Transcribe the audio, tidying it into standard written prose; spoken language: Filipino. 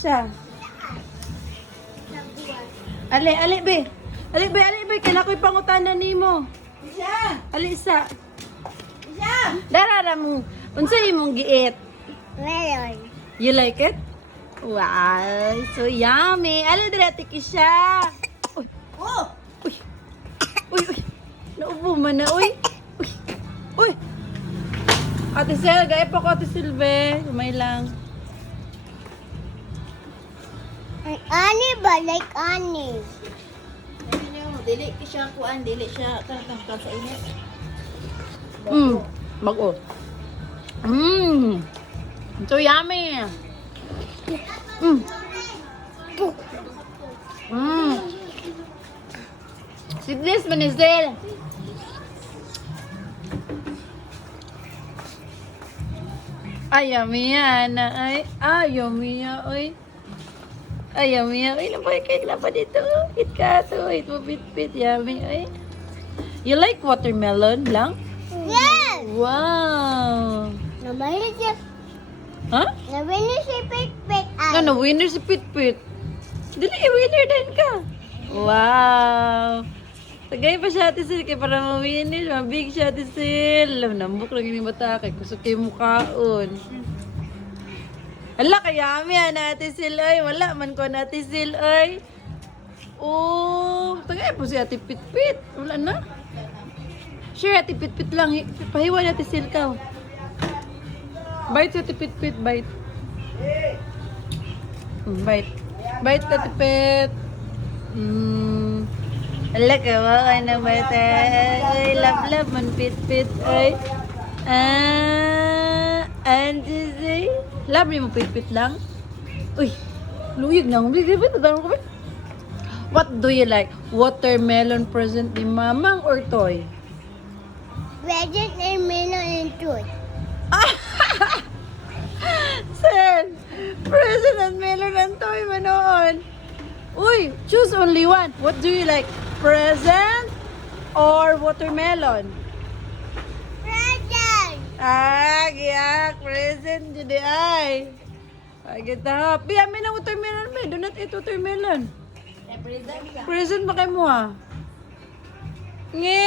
Siya. Ali be. Ali be. Kailan ko'y pangutanan nimo. Isa! Alisa. Isa! Darara mo. Unsa imong giit? Melon. You like it? Wow, so yummy. Ali dira tiki siya. Uy, Oh! uy. Uy. Naubo man na, uy. Uy. Ate Sel, gaya pa ko Ate Silve. Umay lang. Ani ba? Like ani. Dili siya kuan, dili siya tangkang sa init. Mag-o. So yummy. Sidnis Manisel. Ay, yummy yan. Ay, yummy yan. Ay. Ay, yummy yan. Ay, naboy cake na pa dito. Eat ka to. Eat mo bit-bit. Yummy. Ay. You like watermelon lang? Yes! Wow. Nabalik siya. Ha? Nabalik siya pit-pit. Ano, winner si Pit-Pit. Dili, winner din ka. Wow. Tagay pa siya, Ate Sil, kaya para ma-winner. Mabig siya, Ate Sil. Nambuk lang yung mata, kaya kusok kayo mukhaon. Hala, kaya yummy na, Ate Sil, ay. Wala man ko na, Ate Sil, ay. Oh, tagay po si Ate Pit-Pit. Wala na. Sure, Ate Pit-Pit lang. Pahiwa na, Ate Sil, ka. Bite si Ate Pit-Pit, bite. Bite. Bite, Ate Pit. Ala ka ba? Ano ba ito? Ay, love man, Pit-Pit. Ay. Auntie say. Love mo, Pit-Pit lang? Uy, luyig na. What do you like? Watermelon present ni mamang or toy? Present and melon and fruit. Sen, present and melon and toy manoon. Uy, choose only one. What do you like? Present or watermelon? Present! Giyak. Present jud ay. Ay, kita. Biya may na watermelon may. Do not eat watermelon. Present ba kay mo ha? Nge.